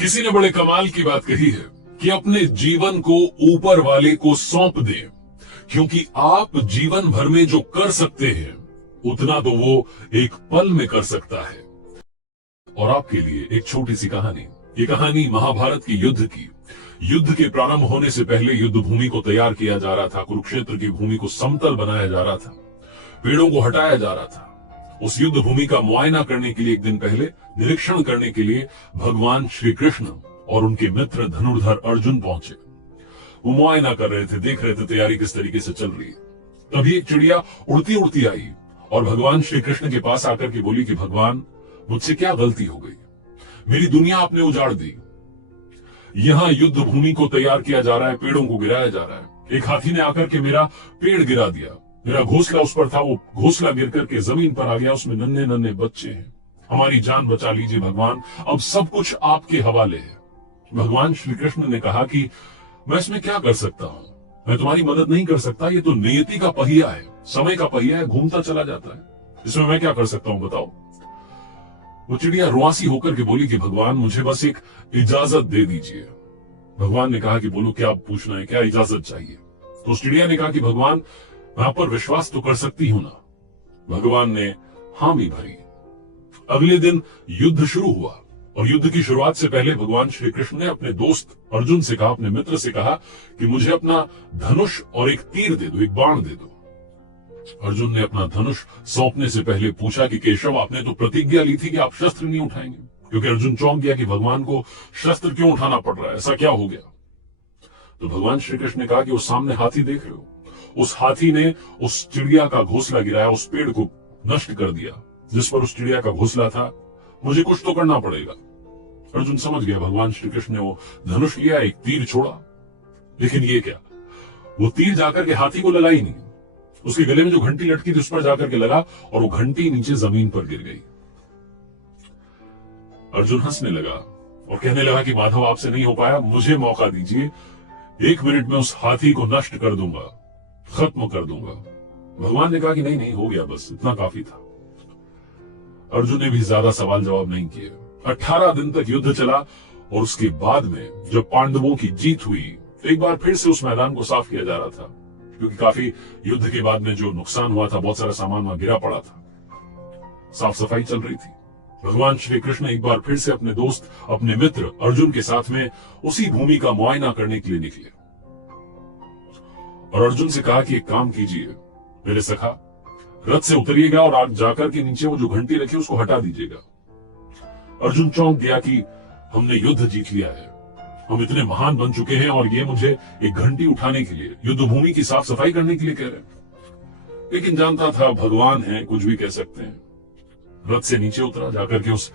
किसी ने बड़े कमाल की बात कही है कि अपने जीवन को ऊपर वाले को सौंप दें, क्योंकि आप जीवन भर में जो कर सकते हैं उतना तो वो एक पल में कर सकता है। और आपके लिए एक छोटी सी कहानी। ये कहानी महाभारत की युद्ध की। युद्ध के प्रारंभ होने से पहले युद्ध भूमि को तैयार किया जा रहा था। कुरुक्षेत्र की भूमि को समतल बनाया जा रहा था, पेड़ों को हटाया जा रहा था। उस युद्ध भूमि का मुआयना करने के लिए एक दिन पहले, निरीक्षण करने के लिए भगवान श्री कृष्ण और उनके मित्र धनुर्धर अर्जुन पहुंचे। वो मुआयना कर रहे थे, देख रहे थे तैयारी किस तरीके से चल रही है। तभी एक चिड़िया उड़ती उड़ती आई और भगवान श्री कृष्ण के पास आकर के बोली कि भगवान, मुझसे क्या गलती हो गई? मेरी दुनिया आपने उजाड़ दी। यहां युद्ध भूमि को तैयार किया जा रहा है, पेड़ों को गिराया जा रहा है। एक हाथी ने आकर के मेरा पेड़ गिरा दिया। मेरा घोंसला उस पर था, वो घोंसला गिर करके जमीन पर आ गया। उसमें नन्हे नन्हे बच्चे हैं। हमारी जान बचा लीजिए भगवान, अब सब कुछ आपके हवाले है। भगवान श्री कृष्ण ने कहा कि मैं इसमें क्या कर सकता हूं? मैं तुम्हारी मदद नहीं कर सकता। ये तो नियति का पहिया है, समय का पहिया है, घूमता चला जाता है। इसमें मैं क्या कर सकता हूं बताओ? वो चिड़िया रुआसी होकर के बोली कि भगवान, मुझे बस एक इजाजत दे दीजिए। भगवान ने कहा कि बोलो, क्या पूछना है, क्या इजाजत चाहिए? तो उस चिड़िया ने कहा कि भगवान, मैं आप पर विश्वास तो कर सकती हूं ना? भगवान ने हामी भरी। अगले दिन युद्ध शुरू हुआ और युद्ध की शुरुआत से पहले भगवान श्री कृष्ण ने अपने दोस्त अर्जुन से कहा, अपने मित्र से कहा कि मुझे अपना धनुष और एक तीर दे दो, एक बाण दे दो। अर्जुन ने अपना धनुष सौंपने से पहले पूछा कि केशव, आपने तो प्रतिज्ञा ली थी कि आप शस्त्र नहीं उठाएंगे। क्योंकि अर्जुन चौंक गया कि भगवान को शस्त्र क्यों उठाना पड़ रहा है, ऐसा क्या हो गया? तो भगवान श्री कृष्ण ने कहा कि उस सामने हाथी देख रहे हो, उस हाथी ने उस चिड़िया का घोंसला गिराया, उस पेड़ को नष्ट कर दिया जिस पर उस चिड़िया का घोंसला था। मुझे कुछ तो करना पड़ेगा। अर्जुन समझ गया, भगवान श्री कृष्ण ने वो धनुष लिया, एक तीर छोड़ा, लेकिन ये क्या, वो तीर जाकर के हाथी को लगा ही नहीं। उसके गले में जो घंटी लटकी थी उस पर जाकर के लगा और वो घंटी नीचे जमीन पर गिर गई। अर्जुन हंसने लगा और कहने लगा कि माधव, आपसे नहीं हो पाया, मुझे मौका दीजिए, 1 मिनट में उस हाथी को नष्ट कर दूंगा, खत्म कर दूंगा। भगवान ने कहा कि नहीं नहीं, हो गया, बस इतना काफी था। अर्जुन ने भी ज्यादा सवाल जवाब नहीं किए। 18 दिन तक युद्ध चला और उसके बाद में जब पांडवों की जीत हुई, एक बार फिर से उस मैदान को साफ किया जा रहा था, क्योंकि काफी युद्ध के बाद में जो नुकसान हुआ था, बहुत सारा सामान वहां गिरा पड़ा था। साफ सफाई चल रही थी। भगवान श्री कृष्ण एक बार फिर से अपने दोस्त, अपने मित्र अर्जुन के साथ में उसी भूमि का मुआयना करने के लिए निकले और अर्जुन से कहा कि एक काम कीजिए मेरे सखा, रथ से उतरिएगा और आग जाकर के नीचे वो जो घंटी रखी उसको हटा दीजिएगा। अर्जुन चौंक गया कि हमने युद्ध जीत लिया है, हम इतने महान बन चुके हैं और ये मुझे एक घंटी उठाने के लिए, युद्ध भूमि की साफ सफाई करने के लिए कह रहे हैं। लेकिन जानता था भगवान है, कुछ भी कह सकते हैं। रथ से नीचे उतरा, जाकर के उस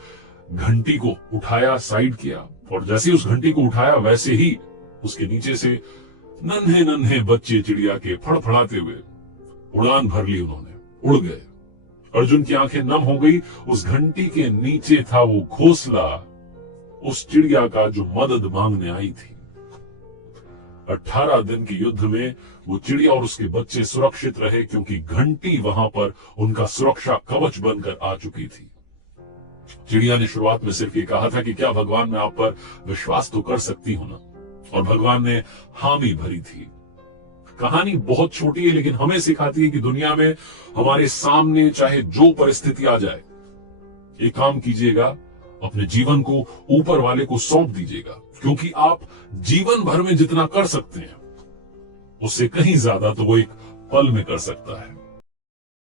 घंटी को उठाया, साइड किया, और जैसे ही उस घंटी को उठाया वैसे ही उसके नीचे से नन्हे नन्हे बच्चे चिड़िया के फड़फड़ाते हुए उड़ान भर ली। उन्होंने उड़ गए। अर्जुन की आंखें नम हो गई। उस घंटी के नीचे था वो घोंसला उस चिड़िया का जो मदद मांगने आई थी। 18 दिन के युद्ध में वो चिड़िया और उसके बच्चे सुरक्षित रहे, क्योंकि घंटी वहां पर उनका सुरक्षा कवच बनकर आ चुकी थी। चिड़िया ने शुरुआत में सिर्फ ये कहा था कि क्या भगवान, मैं आप पर विश्वास तो कर सकती हूं ना? और भगवान ने हामी भरी थी। कहानी बहुत छोटी है, लेकिन हमें सिखाती है कि दुनिया में हमारे सामने चाहे जो परिस्थिति आ जाए, एक काम कीजिएगा, अपने जीवन को ऊपर वाले को सौंप दीजिएगा, क्योंकि आप जीवन भर में जितना कर सकते हैं उससे कहीं ज्यादा तो वो एक पल में कर सकता है।